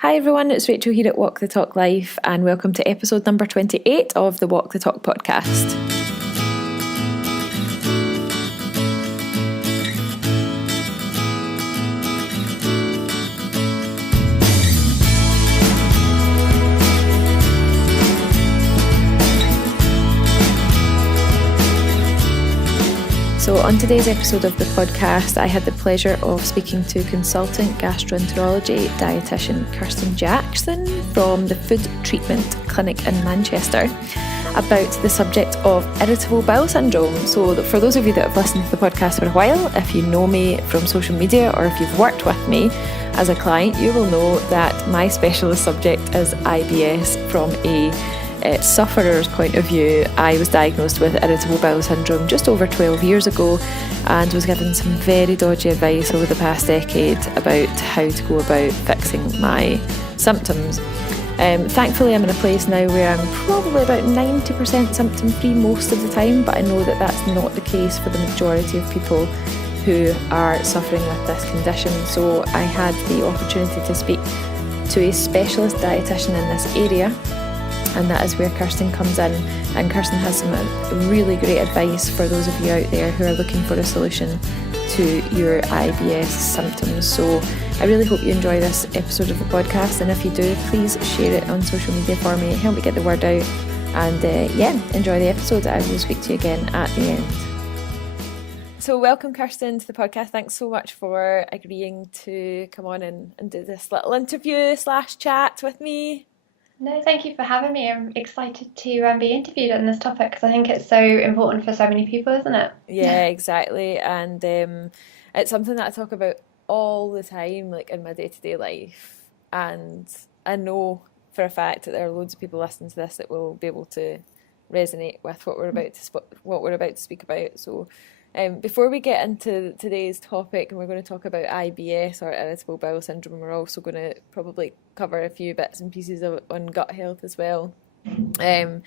Hi everyone, it's Rachael here at Walk the Talk Life, and welcome to episode number 28 of the Walk the Talk podcast. So on today's episode of the podcast, I had the pleasure of speaking to consultant gastroenterology dietitian Kirsten Jackson from the Food Treatment Clinic in Manchester about the subject of Irritable Bowel Syndrome. So for those of you that have listened to the podcast for a while, if you know me from social media or if you've worked with me as a client, you will know that my specialist subject is IBS from a sufferer's point of view. I was diagnosed with Irritable Bowel Syndrome just over 12 years ago and was given some very dodgy advice over the past decade about how to go about fixing my symptoms. Thankfully I'm in a place now where I'm probably about 90% symptom free most of the time, but I know that that's not the case for the majority of people who are suffering with this condition. So I had the opportunity to speak to a specialist dietitian in this area, and that is where Kirsten comes in. And Kirsten has some really great advice for those of you out there who are looking for a solution to your IBS symptoms. So I really hope you enjoy this episode of the podcast, and if you do, please share it on social media for me, help me get the word out, and enjoy the episode. I will speak to you again at the end. So welcome, Kirsten, to the podcast. Thanks so much for agreeing to come on and do this little interview / chat with me. No, thank you for having me. I'm excited to be interviewed on this topic because I think it's so important for so many people, isn't it? Yeah, exactly. And it's something that I talk about all the time, like in my day-to-day life. And I know for a fact that there are loads of people listening to this that will be able to resonate with what we're about to speak about. So before we get into today's topic, and we're going to talk about IBS or Irritable Bowel Syndrome, we're also going to probably cover a few bits and pieces on gut health as well. Can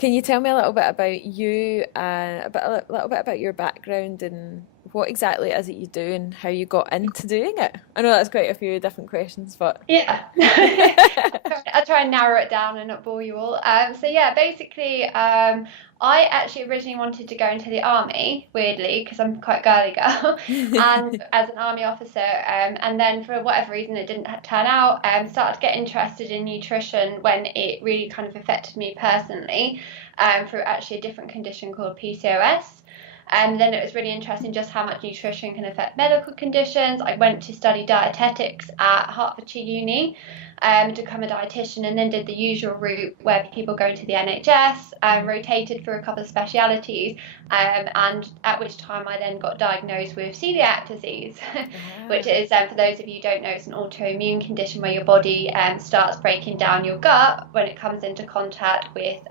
you tell me a little bit about you, a little bit about your background and what exactly is it you do and how you got into doing it? I know that's quite a few different questions, but... Yeah. I'll try and narrow it down and not bore you all. Basically, I actually originally wanted to go into the army, weirdly, because I'm quite a girly girl, and as an army officer, and then for whatever reason it didn't turn out. Started to get interested in nutrition when it really kind of affected me personally, through actually a different condition called PCOS. And then it was really interesting just how much nutrition can affect medical conditions. I went to study dietetics at Hertfordshire Uni to become a dietitian, and then did the usual route where people go into the NHS, rotated through a couple of specialities, and at which time I then got diagnosed with celiac disease, which is, for those of you who don't know, it's an autoimmune condition where your body starts breaking down your gut when it comes into contact with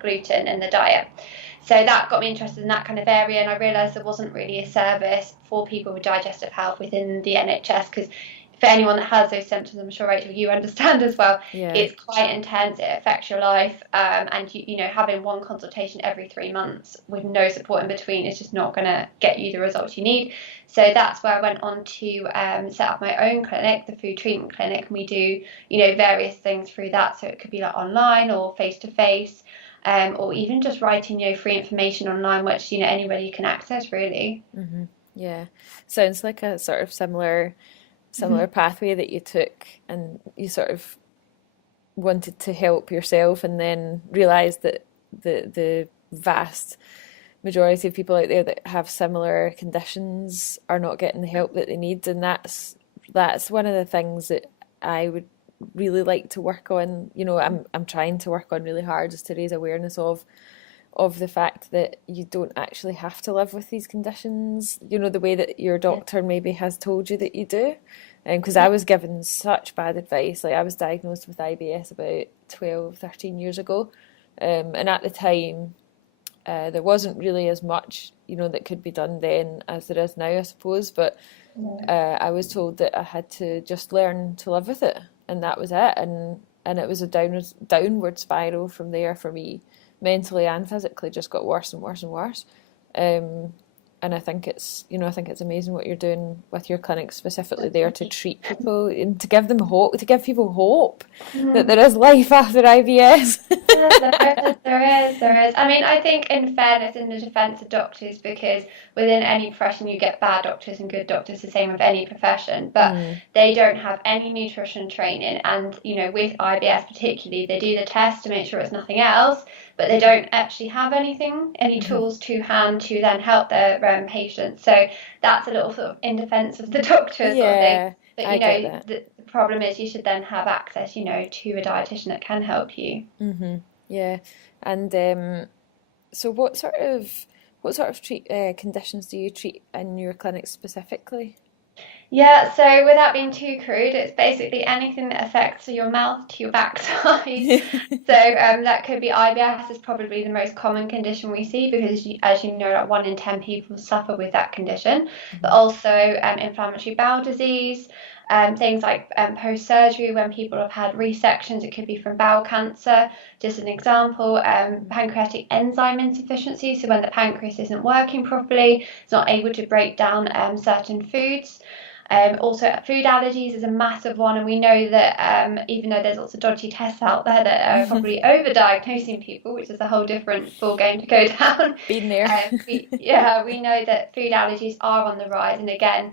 gluten in the diet. So that got me interested in that kind of area, and I realised there wasn't really a service for people with digestive health within the NHS, because for anyone that has those symptoms, I'm sure, Rachel, you understand as well, It's quite intense, it affects your life, and you know, having one consultation every 3 months with no support in between is just not going to get you the results you need. So that's where I went on to set up my own clinic, the Food Treatment Clinic, and we do, you know, various things through that. So it could be like online or face-to-face, or even just writing, you know, free information online, which, you know, anybody can access, really. Mm-hmm. Yeah, sounds like a sort of similar pathway that you took, and you sort of wanted to help yourself, and then realised that the vast majority of people out there that have similar conditions are not getting the help that they need, and that's one of the things that I would really like to work on. You know, I'm trying to work on really hard, just to raise awareness of the fact that you don't actually have to live with these conditions, you know, the way that your doctor maybe has told you that you do. Because I was given such bad advice. Like, I was diagnosed with IBS about 13 years ago, and at the time there wasn't really as much, you know, that could be done then as there is now, I suppose, but I was told that I had to just learn to live with it, and that was it. And it was a downward spiral from there for me, mentally and physically. Just got worse and worse and worse. And I think it's amazing what you're doing with your clinic specifically there to treat people and to give them hope, to give people hope that there is life after IBS. Yeah, there is. I mean, I think in fairness, in the defence of doctors, because within any profession you get bad doctors and good doctors, the same with any profession, but they don't have any nutrition training. And, with IBS particularly, they do the test to make sure it's nothing else, but they don't actually have any tools to hand to then help their patients. So that's a little sort of in defence of the doctors sort of thing. But I get that. The problem is you should then have access, to a dietitian that can help you. Yeah, and so what sort of conditions do you treat in your clinic specifically? Yeah, so without being too crude, it's basically anything that affects your mouth to your backside. So that could be IBS is probably the most common condition we see because, as you know, like 1 in 10 people suffer with that condition. But also inflammatory bowel disease, things like post-surgery when people have had resections. It could be from bowel cancer. Just an example, pancreatic enzyme insufficiency. So when the pancreas isn't working properly, it's not able to break down certain foods. Also, food allergies is a massive one, and we know that even though there's lots of dodgy tests out there that are probably over-diagnosing people, which is a whole different ball game to go down. Been there. We know that food allergies are on the rise, and again,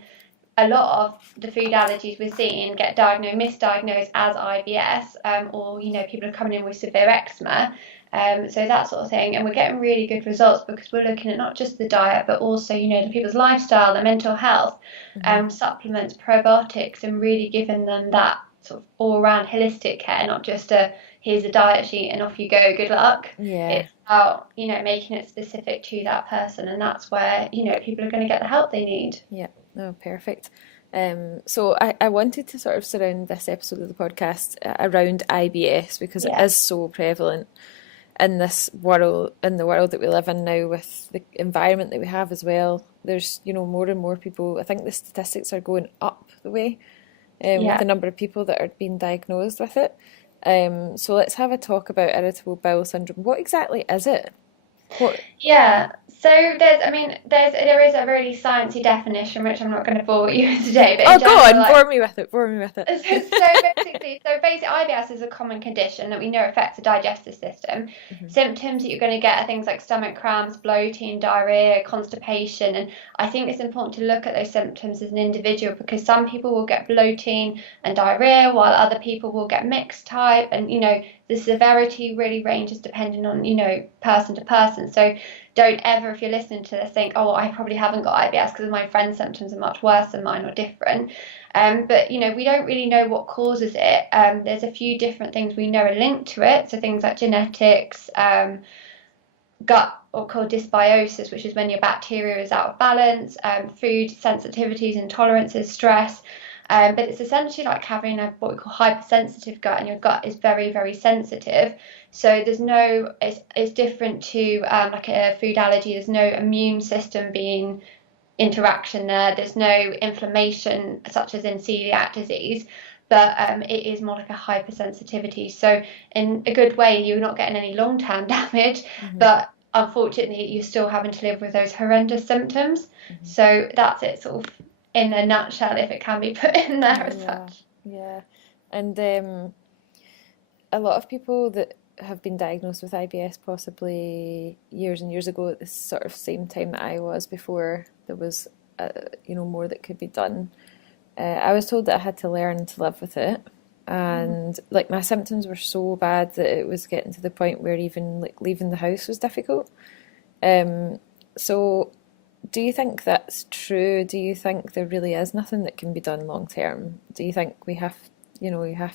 a lot of the food allergies we're seeing get misdiagnosed as IBS, or people are coming in with severe eczema. So that sort of thing, and we're getting really good results because we're looking at not just the diet but also the people's lifestyle, their mental health, supplements, probiotics, and really giving them that sort of all-round holistic care, not just here's a diet sheet and off you go, good luck. It's about making it specific to that person, and that's where people are going to get the help they need. Perfect. So I wanted to sort of surround this episode of the podcast around IBS because it is so prevalent in this world, in the world that we live in now, with the environment that we have as well. There's more and more people. I think the statistics are going up the way with the number of people that are being diagnosed with it. So let's have a talk about irritable bowel syndrome. What exactly is it? So there is a really sciencey definition, which I'm not going to bore you with today. But go on, bore me with it. So basically, IBS is a common condition that we know affects the digestive system. Symptoms that you're going to get are things like stomach cramps, bloating, diarrhea, constipation, and I think it's important to look at those symptoms as an individual because some people will get bloating and diarrhea, while other people will get mixed type, and the severity really ranges depending on person to person. So don't ever, if you're listening to this, think, oh, I probably haven't got IBS because my friend's symptoms are much worse than mine or different. But we don't really know what causes it. There's a few different things we know are linked to it. So things like genetics, gut, or called dysbiosis, which is when your bacteria is out of balance, food sensitivities, intolerances, stress. But it's essentially like having what we call hypersensitive gut, and your gut is very, very sensitive. So it's different to like a food allergy. There's no immune system being interaction there. There's no inflammation such as in celiac disease, but it is more like a hypersensitivity. So in a good way, you're not getting any long-term damage, but unfortunately, you're still having to live with those horrendous symptoms. So that's it, sort of in a nutshell, if it can be put in there as such. Yeah, and a lot of people that have been diagnosed with IBS possibly years and years ago at this sort of same time that I was, before there was more that could be done. I was told that I had to learn to live with it, and like my symptoms were so bad that it was getting to the point where even like leaving the house was difficult. So do you think that's true? Do you think there really is nothing that can be done long term? Do you think we have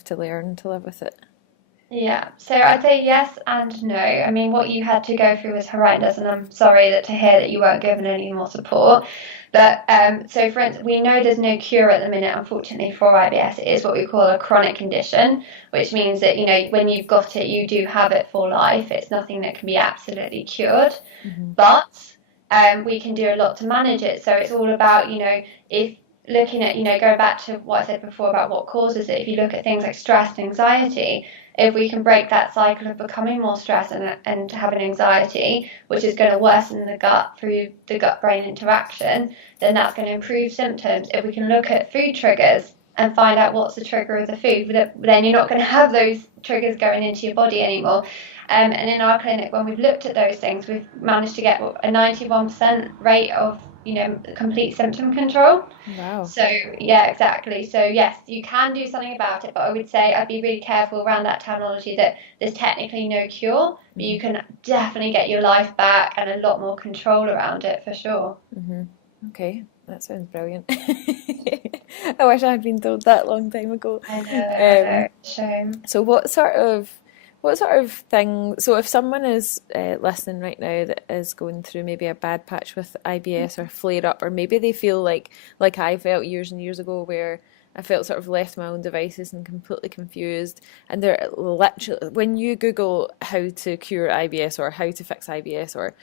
to learn to live with it? Yeah, so I'd say yes and no. I mean, what you had to go through was horrendous, and I'm sorry to hear that you weren't given any more support. But so for instance, we know there's no cure at the minute, unfortunately, for IBS. It is what we call a chronic condition, which means that, when you've got it, you do have it for life. It's nothing that can be absolutely cured, but we can do a lot to manage it. So it's all about, if looking at, going back to what I said before about what causes it, if you look at things like stress and anxiety, if we can break that cycle of becoming more stressed and having anxiety, which is going to worsen the gut through the gut-brain interaction, then that's going to improve symptoms. If we can look at food triggers and find out what's the trigger of the food, then you're not going to have those triggers going into your body anymore. And in our clinic, when we've looked at those things, we've managed to get a 91% rate of complete symptom control. Wow. So yeah, exactly. So yes, you can do something about it, but I would say I'd be really careful around that terminology that there's technically no cure, but you can definitely get your life back and a lot more control around it for sure. Okay, that sounds brilliant. I wish I had been told that a long time ago. I know, shame. So what sort of thing, so if someone is listening right now that is going through maybe a bad patch with IBS or flare up, or maybe they feel like I felt years and years ago, where I felt sort of left to my own devices and completely confused, and they're literally, when you Google how to cure IBS or how to fix IBS, or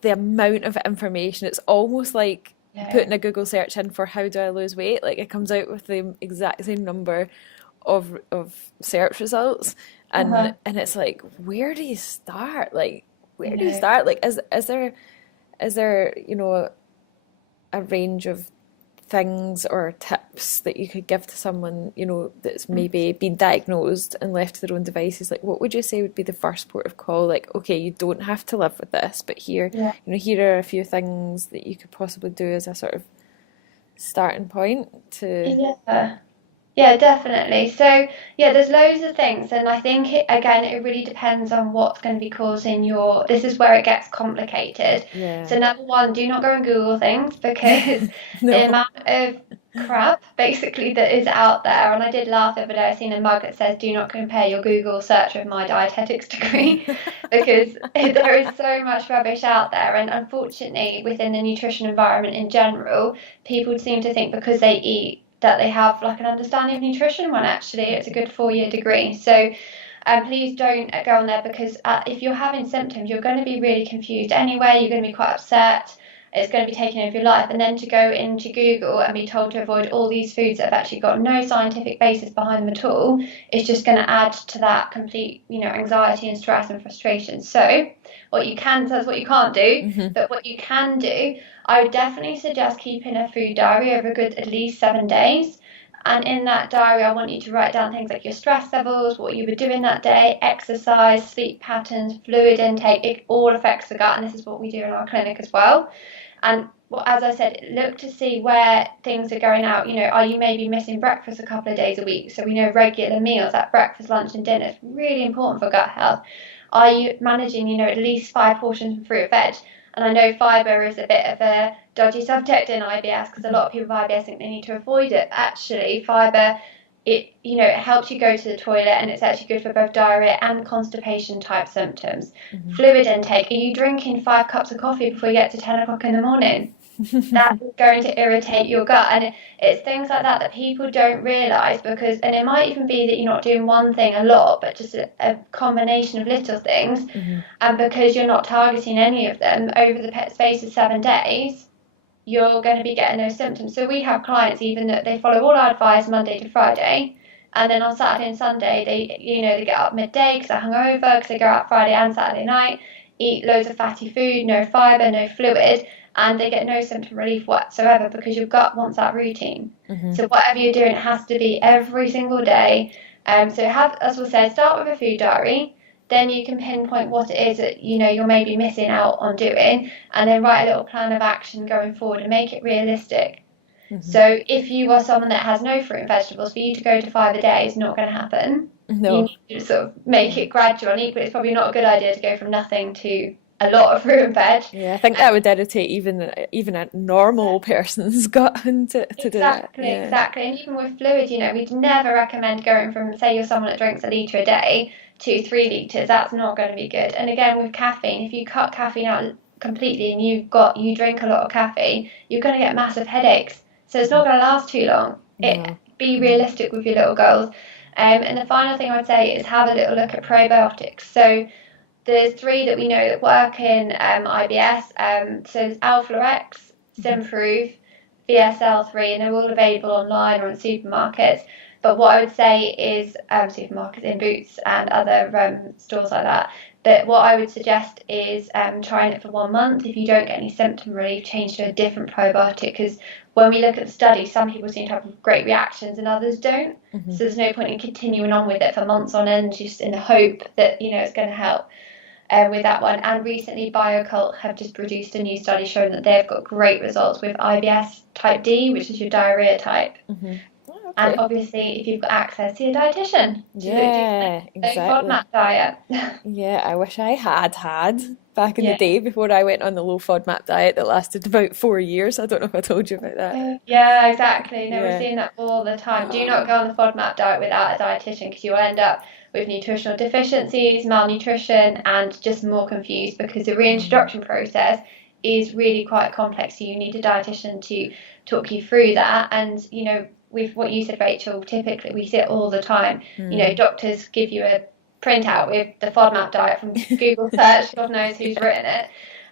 the amount of information, it's almost like putting a Google search in for how do I lose weight, like it comes out with the exact same number of search results, and it's like, where do you start? Like, where do you start? Like, is there a range of things or tips that you could give to someone that's maybe been diagnosed and left to their own devices? Like, what would you say would be the first port of call? Like, okay, you don't have to live with this, but here are a few things that you could possibly do as a sort of starting point to Yeah, definitely. So, yeah, there's loads of things, and I think it really depends on what's going to be causing this is where it gets complicated. So, number one, do not go and Google things, because the amount of crap basically that is out there, and I did laugh the other day, I seen a mug that says, do not compare your Google search with my dietetics degree, because there is so much rubbish out there, and unfortunately, within the nutrition environment in general, people seem to think because they eat that they have like an understanding of nutrition, when actually it's a good 4-year degree. So please don't go on there, because if you're having symptoms, you're going to be really confused anyway, you're going to be quite upset, it's going to be taking over your life, and then to go into Google and be told to avoid all these foods that have actually got no scientific basis behind them at all, it's just going to add to that complete anxiety and stress and frustration. So that's what you can't do, but what you can do, I would definitely suggest keeping a food diary over a good at least 7 days. And in that diary, I want you to write down things like your stress levels, what you were doing that day, exercise, sleep patterns, fluid intake. It all affects the gut, and this is what we do in our clinic as well. And as I said, look to see where things are going out. Are you maybe missing breakfast a couple of days a week? So we know regular meals at breakfast, lunch and dinner is really important for gut health. Are you managing, at least 5 portions of fruit and veg? And I know fibre is a bit of a dodgy subject in IBS, because a lot of people with IBS think they need to avoid it. Actually, fibre, it helps you go to the toilet, and it's actually good for both diarrhea and constipation type symptoms. Fluid intake, are you drinking 5 cups of coffee before you get to 10 o'clock in the morning? That's going to irritate your gut, and it's things like that people don't realise, and it might even be that you're not doing one thing a lot, but just a combination of little things, and because you're not targeting any of them over the space of 7 days, you're going to be getting those symptoms. So we have clients even that they follow all our advice Monday to Friday, and then on Saturday and Sunday they get up midday because they're hungover, because they go out Friday and Saturday night, eat loads of fatty food, no fibre, no fluid, and they get no symptom relief whatsoever, because your gut wants that routine. So whatever you're doing, it has to be every single day. So as we said, start with a food diary, then you can pinpoint what it is that you're maybe missing out on doing, and then write a little plan of action going forward and make it realistic. So if you are someone that has no fruit and vegetables, for you to go to 5 a day is not going to happen. You need to sort of make it gradual, and equally it's probably not a good idea to go from nothing to a lot of fruit and veg. Yeah, I think that would irritate even a normal person's gut to do that. Exactly. And even with fluid, we'd never recommend going from, say you're someone that drinks a litre a day to 3 litres. That's not going to be good. And again, with caffeine, if you cut caffeine out completely and you drink a lot of caffeine, you're going to get massive headaches. So it's not going to last too long. Be realistic with your little goals. And the final thing I would say is have a little look at probiotics. So there's 3 that we know that work in IBS. So there's Alpha-X, Simprove, BSL-3, and they're all available online or in supermarkets. But what I would say is supermarkets, in Boots and other stores like that. But what I would suggest is trying it for 1 month. If you don't get any symptom relief, change to a different probiotic, because when we look at the study, some people seem to have great reactions and others don't. Mm-hmm. So there's no point in continuing on with it for months on end, just in the hope that, it's going to help. With that one. And recently BioCult have just produced a new study showing that they've got great results with IBS type D, which is your diarrhea type. Mm-hmm. Oh, okay. And obviously if you've got access to your dietitian, yeah, exactly. FODMAP diet. Yeah, I wish I had back in the day before I went on the low FODMAP diet that lasted about 4 years. I don't know if I told you about that. Yeah, exactly. No, we're seeing that all the time. Do not go on the FODMAP diet without a dietitian, because you'll end up with nutritional deficiencies, malnutrition, and just more confused, because the reintroduction process is really quite complex. So you need a dietitian to talk you through that. And, with what you said, Rachel, typically we see it all the time. Doctors give you a printout with the FODMAP diet from Google search, God knows who's written it,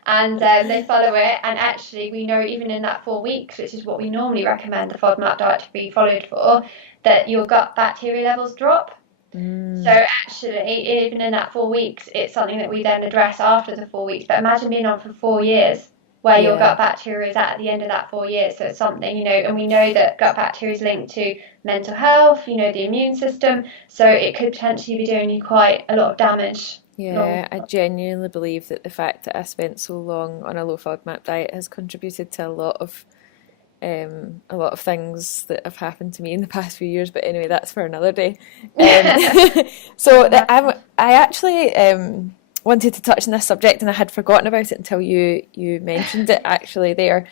and they follow it. And actually we know even in that 4 weeks, which is what we normally recommend the FODMAP diet to be followed for, that your gut bacteria levels drop. So actually, even in that 4 weeks, it's something that we then address after the 4 weeks. But imagine being on for 4 years, where your gut bacteria is at the end of that 4 years. So it's something, and we know that gut bacteria is linked to mental health, the immune system. So it could potentially be doing you quite a lot of damage. Yeah, I genuinely believe that the fact that I spent so long on a low FODMAP diet has contributed to a lot of things that have happened to me in the past few years, but anyway, that's for another day. So I actually wanted to touch on this subject, and I had forgotten about it until you mentioned it actually there,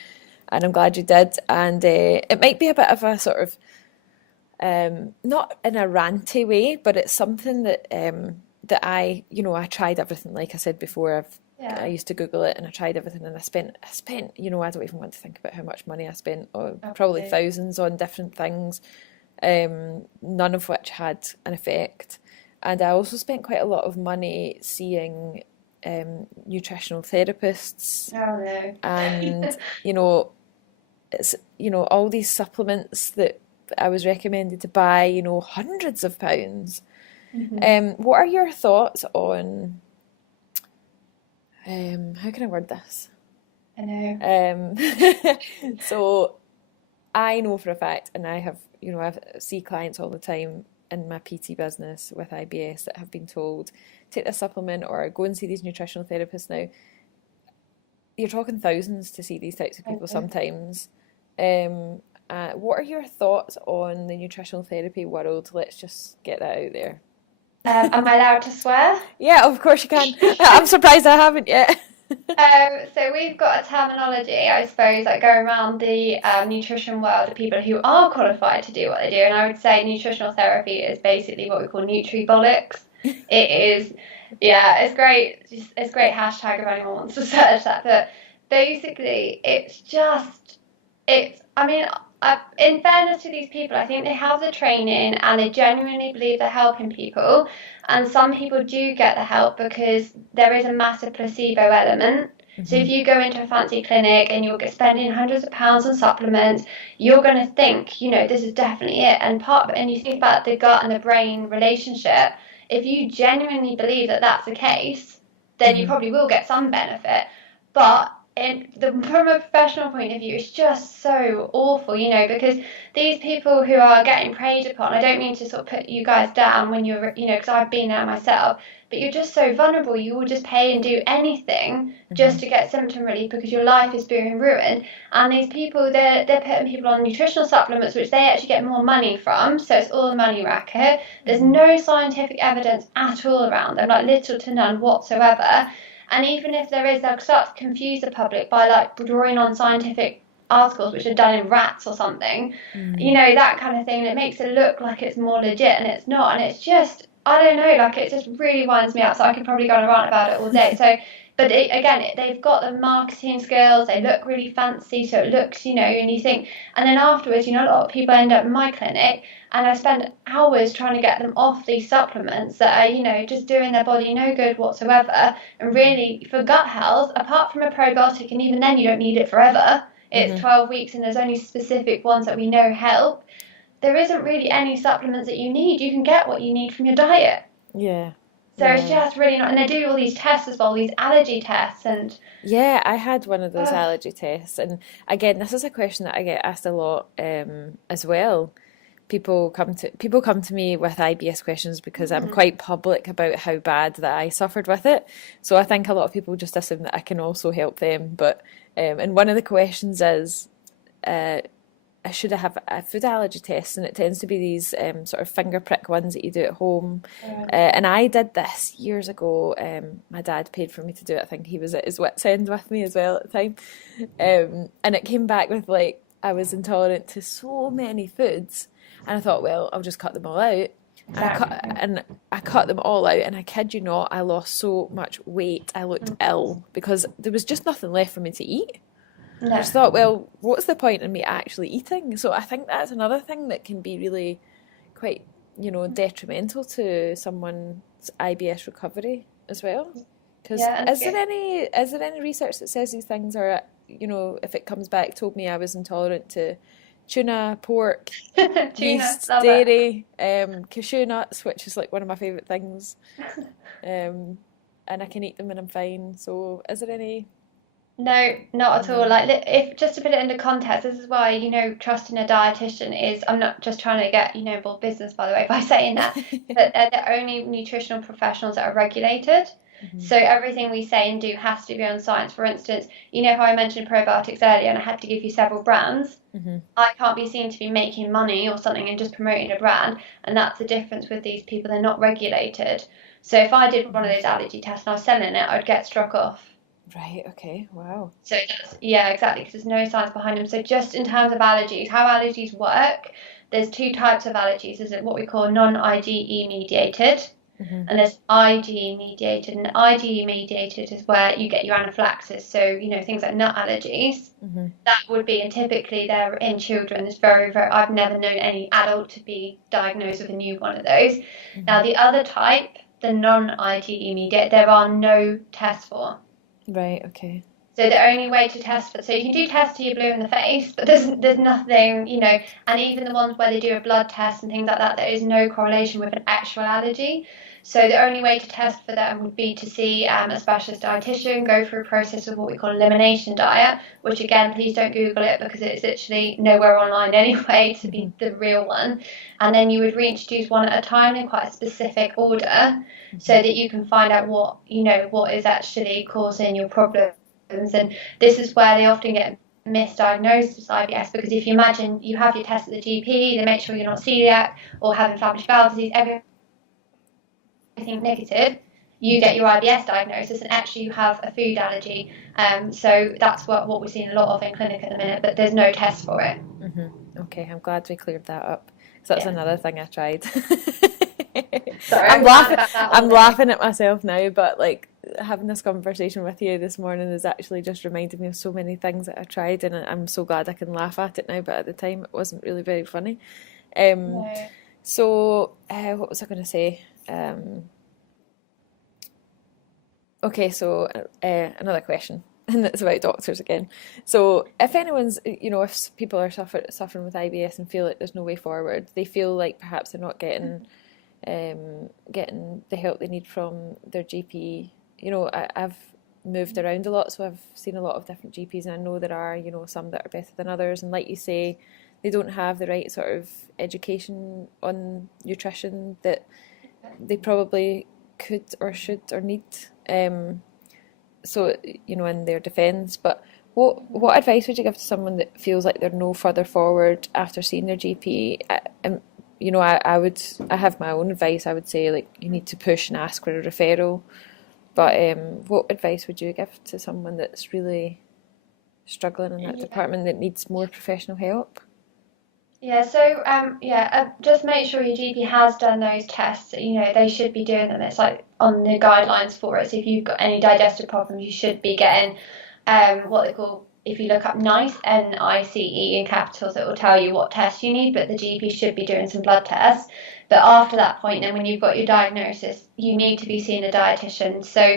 and I'm glad you did. And it might be a bit of a sort of not in a ranty way, but it's something that I tried everything, like I said before. I used to Google it, and I tried everything, and I spent, I don't even want to think about how much money I spent, probably thousands on different things, none of which had an effect. And I also spent quite a lot of money seeing nutritional therapists. Oh no. And, it's, all these supplements that I was recommended to buy, hundreds of pounds. Mm-hmm. What are your thoughts on... how can I word this? I know. So I know for a fact, and I have, I see clients all the time in my PT business with IBS that have been told, take this supplement or go and see these nutritional therapists now. You're talking thousands to see these types of people sometimes. What are your thoughts on the nutritional therapy world? Let's just get that out there. Am I allowed to swear? Yeah, of course you can. I'm surprised I haven't yet. So we've got a terminology, I suppose, like going around the nutrition world of people who are qualified to do what they do. And I would say nutritional therapy is basically what we call nutribolics. It is, it's great. It's great hashtag if anyone wants to search that. But basically, in fairness to these people, I think they have the training and they genuinely believe they're helping people. And some people do get the help because there is a massive placebo element. Mm-hmm. So if you go into a fancy clinic and you're spending hundreds of pounds on supplements, you're going to think, this is definitely it. And you think about the gut and the brain relationship. If you genuinely believe that that's the case, then you probably will get some benefit. But from a professional point of view, it's just so awful, because these people who are getting preyed upon, I don't mean to sort of put you guys down when you're, because I've been there myself, but you're just so vulnerable. You will just pay and do anything just to get symptom relief because your life is being ruined. And these people, they're putting people on nutritional supplements, which they actually get more money from. So it's all a money racket. There's no scientific evidence at all around them, like little to none whatsoever. And even if there is, they'll start to confuse the public by drawing on scientific articles which are done in rats or something, that kind of thing. It makes it look like it's more legit, and it's not. And it's just, I don't know, it just really winds me up. So I could probably go on and rant about it all day. So, but they've got the marketing skills. They look really fancy, so it looks, and you think, and then afterwards, a lot of people end up in my clinic. And I spend hours trying to get them off these supplements that are, just doing their body no good whatsoever. And really, for gut health, apart from a probiotic, and even then you don't need it forever, it's 12 weeks and there's only specific ones that we know help, there isn't really any supplements that you need. You can get what you need from your diet. Yeah. So it's just really not, and they do all these tests as well, these allergy tests, and Yeah, I had one of those allergy tests, and again, this is a question that I get asked a lot as well. People come to me with IBS questions because I'm quite public about how bad that I suffered with it. So I think a lot of people just assume that I can also help them. But and one of the questions is, should I have a food allergy test? And it tends to be these sort of finger prick ones that you do at home. And I did this years ago. My dad paid for me to do it. I think he was at his wit's end with me as well at the time. And it came back with like I was intolerant to so many foods. And I thought, well, I'll just cut them all out. And I cut them all out, and I kid you not, I lost so much weight. I looked ill because there was just nothing left for me to eat. I just thought, well, what's the point in me actually eating? So I think that's another thing that can be really quite, detrimental to someone's IBS recovery as well. Because is there any research that says these things are, if it comes back, told me I was intolerant to tuna, pork, yeast, dairy, cashew nuts, which is like one of my favourite things, and I can eat them and I'm fine. So is there any? No, not at all. Like, if just to put it into context, this is why, trusting a dietitian is, I'm not just trying to get, involved business, by the way, by saying that, but they're the only nutritional professionals that are regulated. So everything we say and do has to be on science. For instance, how I mentioned probiotics earlier and I had to give you several brands. I can't be seen to be making money or something and just promoting a brand. And that's the difference with these people. They're not regulated. So if I did one of those allergy tests and I was selling it, I'd get struck off. Right, okay, wow. So exactly, because there's no science behind them. So just in terms of allergies, how allergies work, there's two types of allergies. There's what we call non-IgE mediated. And there's IgE mediated, and IgE mediated is where you get your anaphylaxis. So things like nut allergies, that would be, and typically they're in children. It's very, very. I've never known any adult to be diagnosed with a new one of those. Now the other type, the non-IgE mediated, there are no tests for. Right. Okay. So the only way to test for, so you can do tests till you're blue in the face, but there's nothing, and even the ones where they do a blood test and things like that, there is no correlation with an actual allergy. So the only way to test for them would be to see a specialist dietitian, go through a process of what we call elimination diet, which again, please don't Google it because it's literally nowhere online anyway to be the real one. And then you would reintroduce one at a time in quite a specific order so that you can find out what is actually causing your problem. And this is where they often get misdiagnosed as IBS, because if you imagine you have your test at the GP, they make sure you're not celiac or have inflammatory bowel disease, everything negative, you get your IBS diagnosis, and actually you have a food allergy. So that's what we're seeing a lot of in clinic at the minute, but there's no test for it. Okay, I'm glad we cleared that up, because that's another thing I tried. Sorry, I'm laughing at myself now, but like having this conversation with you this morning has actually just reminded me of so many things that I tried, and I'm so glad I can laugh at it now, but at the time it wasn't really very funny. No. So what was I going to say? Okay, so another question, and it's about doctors again. So if anyone's, if people are suffering with IBS and feel like there's no way forward, they feel like perhaps they're not getting the help they need from their GP. I've moved around a lot, so I've seen a lot of different GPs, and I know there are, some that are better than others. And like you say, they don't have the right sort of education on nutrition that they probably could or should or need. So, in their defence. But what advice would you give to someone that feels like they're no further forward after seeing their GP? I have my own advice. I would say, like, you need to push and ask for a referral. But what advice would you give to someone that's really struggling in that department, that needs more professional help? Yeah, so just make sure your GP has done those tests. They should be doing them. It's like on the guidelines for it. So if you've got any digestive problems, you should be getting what they call, if you look up NICE, NICE in capitals, it will tell you what tests you need, but the GP should be doing some blood tests. But after that point, then when you've got your diagnosis, you need to be seeing a dietitian. So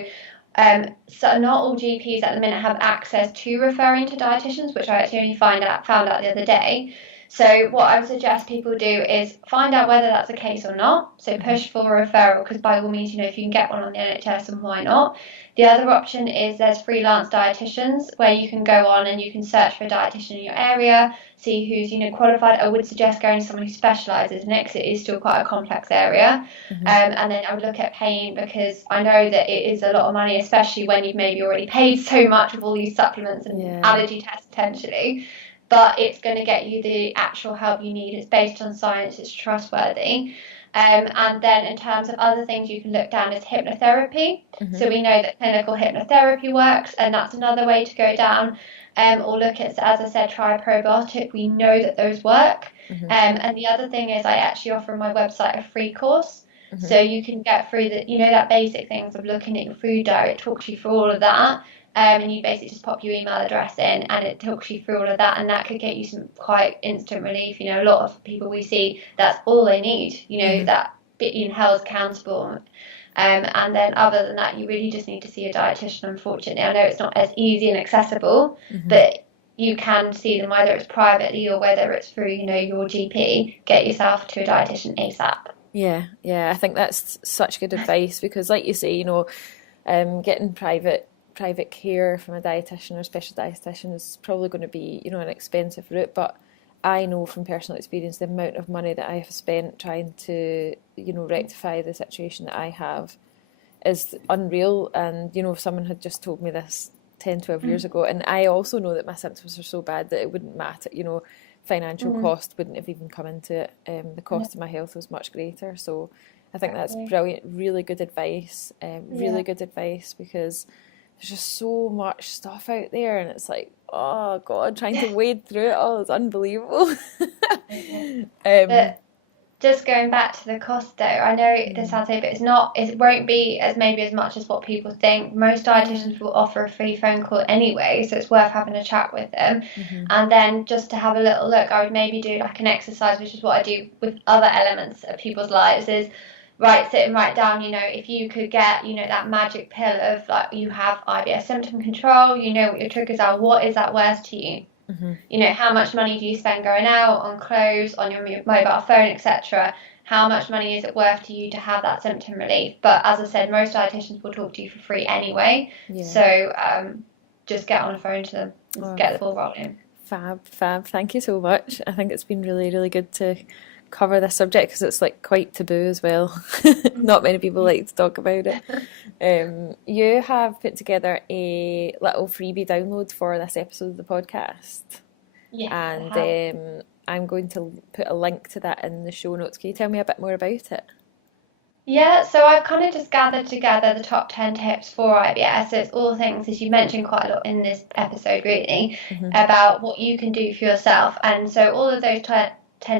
So not all GPs at the minute have access to referring to dietitians, which I actually only found out the other day. So what I would suggest people do is find out whether that's the case or not. So push for a referral, because by all means, if you can get one on the NHS, and why not? The other option is there's freelance dietitians where you can go on and you can search for a dietitian in your area, see who's qualified. I would suggest going to someone who specialises in it, because it is still quite a complex area. And then I would look at paying, because I know that it is a lot of money, especially when you've maybe already paid so much with all these supplements and allergy tests potentially. But it's going to get you the actual help you need. It's based on science, it's trustworthy. And then in terms of other things you can look down is hypnotherapy. So we know that clinical hypnotherapy works, and that's another way to go down. Or look at, as I said, try a probiotic. We know that those work. And the other thing is I actually offer on my website a free course. So you can get through that basic things of looking at your food diet. It talks you through all of that. And you basically just pop your email address in, and it talks you through all of that, and that could get you some quite instant relief. A lot of people we see, that's all they need. That bit held accountable. And then other than that, you really just need to see a dietitian. Unfortunately, I know it's not as easy and accessible, but you can see them, whether it's privately or whether it's through your GP. Get yourself to a dietitian ASAP. Yeah, I think that's such good advice, because like you say, getting private care from a dietitian or special dietitian is probably going to be an expensive route, but I know from personal experience the amount of money that I have spent trying to rectify the situation that I have is unreal. And if someone had just told me this 10-12 years ago, and I also know that my symptoms are so bad that it wouldn't matter, financial cost wouldn't have even come into it. The cost of my health was much greater. So I think that's brilliant, really good advice, good advice, because there's just so much stuff out there, and it's like, oh God, trying to wade through it all is unbelievable. But just going back to the cost though, I know this sounds silly, but it won't be as much as what people think. Most dietitians will offer a free phone call anyway, so it's worth having a chat with them. And then just to have a little look, I would maybe do like an exercise, which is what I do with other elements of people's lives, is sit and write down, if you could get, that magic pill of like you have IBS symptom control, what your triggers are, what is that worth to you? How much money do you spend going out, on clothes, on your mobile phone, etc.? How much money is it worth to you to have that symptom relief? But as I said, most dietitians will talk to you for free anyway. So just get on the phone to them and get the ball rolling. Fab. Thank you so much. I think it's been really, really good to cover this subject, because it's like quite taboo as well. Not many people like to talk about it. You have put together a little freebie download for this episode of the podcast. And I'm going to put a link to that in the show notes. Can you tell me a bit more about it? Yeah, so I've kind of just gathered together the top 10 tips for IBS. So it's all things, as you mentioned quite a lot in this episode really, about what you can do for yourself. And so all of those 10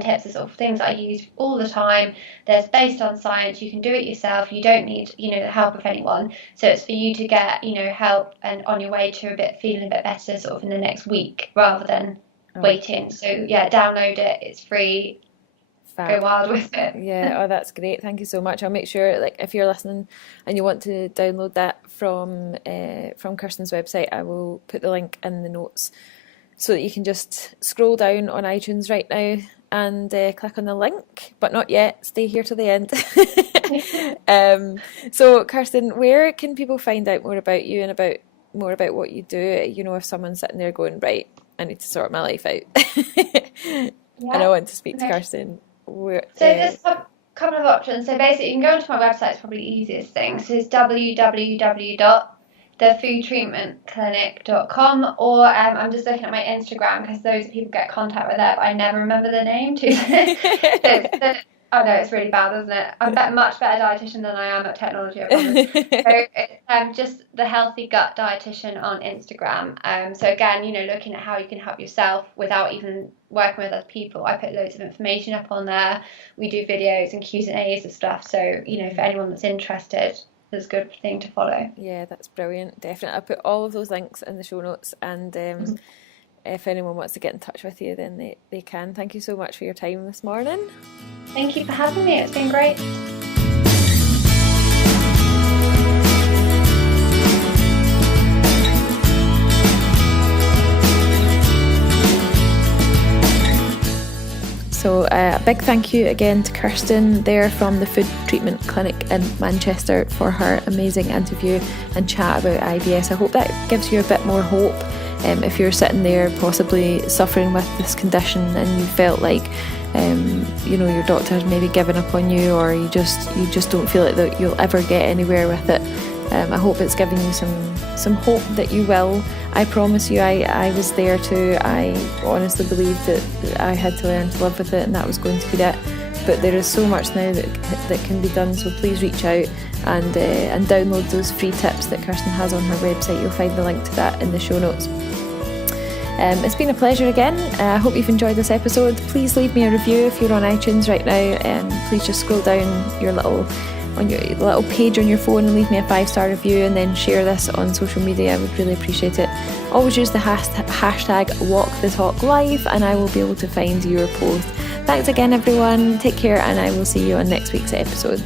tips are sort of things I use all the time. There's based on science. You can do it yourself. You don't need, the help of anyone. So it's for you to get, help and on your way to feeling a bit better sort of in the next week rather than waiting. So yeah, download it. It's free. Fab. Go wild with it. Yeah, that's great. Thank you so much. I'll make sure, like, if you're listening and you want to download that from Kirsten's website, I will put the link in the notes so that you can just scroll down on iTunes right now and click on the link, but not yet. Stay here to the end. So, Kirsten, where can people find out more about you and more about what you do? If someone's sitting there going, right, I need to sort my life out, and I want to speak to Kirsten. So there's a couple of options. So basically, you can go onto my website. It's probably the easiest thing. So it's www.thefoodtreatmentclinic.com, or I'm just looking at my Instagram because those people get contact with there, but I never remember the name too. Oh no, it's really bad, isn't it? I'm a much better dietitian than I am at technology, I promise. So it's just the Healthy Gut Dietitian on Instagram. So again, looking at how you can help yourself without even working with other people. I put loads of information up on there. We do videos and Q&As and stuff. So, for anyone that's interested, it's a good thing to follow. Yeah, that's brilliant. Definitely. I'll put all of those links in the show notes, and if anyone wants to get in touch with you, then they can. Thank you so much for your time this morning. Thank you for having me. It's been great. So a big thank you again to Kirsten there from the Food Treatment Clinic in Manchester for her amazing interview and chat about IBS. I hope that gives you a bit more hope if you're sitting there possibly suffering with this condition and you felt like your doctor's maybe given up on you, or you just don't feel like that you'll ever get anywhere with it. I hope it's giving you some hope that you will. I promise you, I was there too. I honestly believed that I had to learn to live with it and that was going to be it. But there is so much now that can be done, so please reach out and download those free tips that Kirsten has on her website. You'll find the link to that in the show notes. It's been a pleasure again. I hope you've enjoyed this episode. Please leave me a review if you're on iTunes right now. Please just scroll down your little page on your phone and leave me a 5-star review, and then share this on social media. I would really appreciate it. Always use the hashtag #WalkTheTalkLive and I will be able to find your post. Thanks again everyone. Take care, and I will see you on next week's episode.